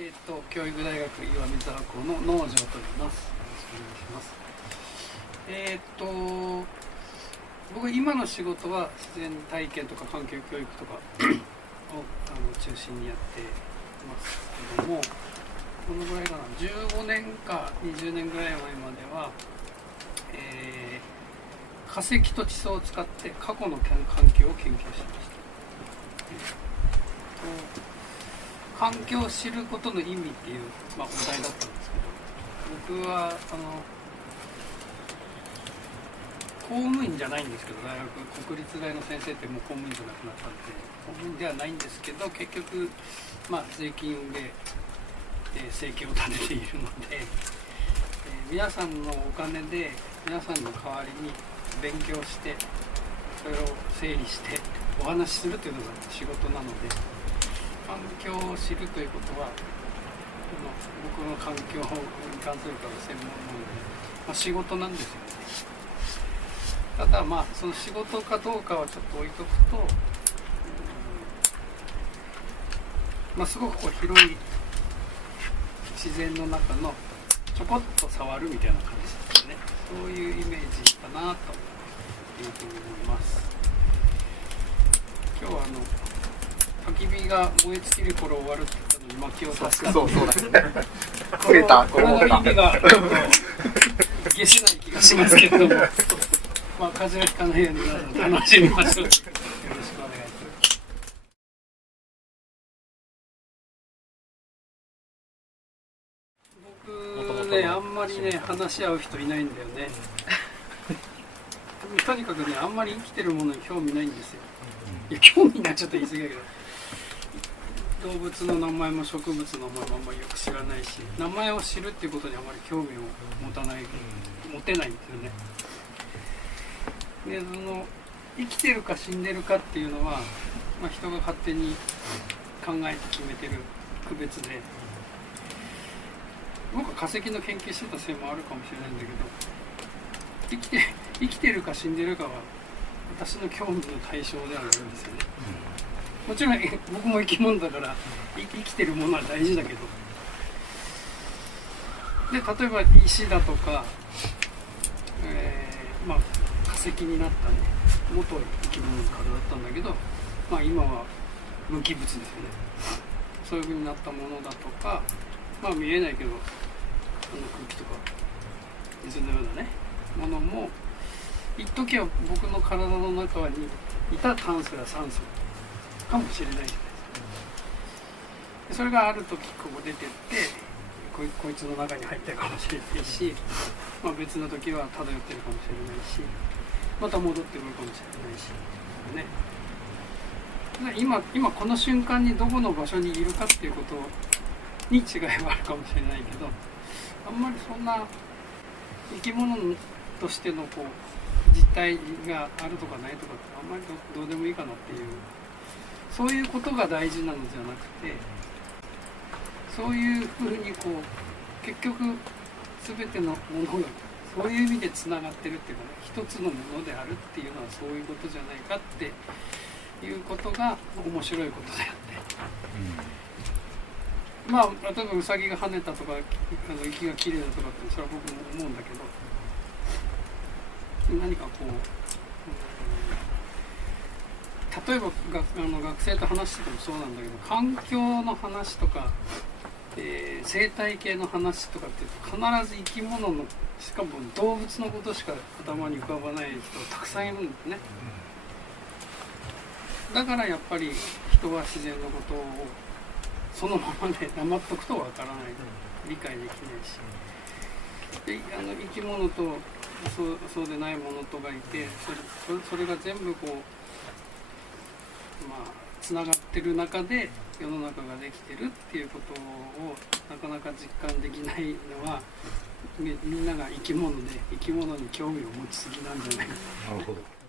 教育大学岩見沢校の農場と言います。よろしくお願いします。僕今の仕事は自然体験とか環境教育とかを中心にやっていますけども、このぐらいかな、15年か20年ぐらい前までは、化石と地層を使って過去の環境を研究しました。環境を知ることの意味っていう、お題だったんですけど、僕は公務員じゃないんですけど、大学国立大の先生ってもう公務員じゃなくなったんで公務員ではないんですけど、結局税金で生計を立てているので、皆さんのお金で皆さんの代わりに勉強してそれを整理してお話しするというのが仕事なので、環境を知るということは僕の環境に関するから専門なので、仕事なんですよね。ただその仕事かどうかはちょっと置いとくと、すごく広い自然の中のちょこっと触るみたいな感じですね。そういうイメージかなというふうに思います。今日は焚き火が燃え尽きる頃終わるって言ったのに薪を足すかそうだね。これの意味が消せない気がしますけれども、風邪をひかないように皆さん楽しみましょう。よろしくお願いします。僕ね、あんまり話し合う人いないんだよね。とにかくあんまり生きてるものに興味ないんですよ。いや、興味ないちょっと言い過ぎだけど、動物の名前も植物の名前もあんまりよく知らないし、名前を知るっていうことにあまり興味を持てないんですよね。で、生きてるか死んでるかっていうのは、人が勝手に考えて決めてる区別で、僕は化石の研究してたせいもあるかもしれないんだけど、生きてるか死んでるかは私の興味の対象であるんですよね。もちろん僕も生き物だから生きてるものは大事だけど、で例えば石だとか、化石になった元生き物の体だったんだけど、今は無機物ですよね。そういう風になったものだとか、見えないけど空気とか水のようなものも一時は僕の体の中にいた炭素や酸素かもしれないじゃないですか。それがある時こう出てってこいつの中に入ってるかもしれないし、別の時は漂ってるかもしれないし、また戻ってくるかもしれないし、今この瞬間にどこの場所にいるかっていうことに違いはあるかもしれないけど、あんまりそんな生き物としての実態があるとかないとかってあんまりどうでもいいかなっていう、そういうことが大事なのじゃなくて、そういうふうに結局全てのものがそういう意味でつながってるっていうか一つのものであるっていうのはそういうことじゃないかっていうことが面白いことであって、例えばウサギが跳ねたとか息がきれいだとかってそれは僕も思うんだけど、何か例えば学生と話しててもそうなんだけど、環境の話とか、生態系の話とかって必ず生き物の、しかも動物のことしか頭に浮かばない人たくさんいるんですね。だからやっぱり人は自然のことをそのままで黙っとくとわからない、理解できないし、で生き物とそうでないものとがいて、それが全部つながってる中で世の中ができてるっていうことをなかなか実感できないのは、みんなが生き物で生き物に興味を持ちすぎなんじゃないか。なるほど。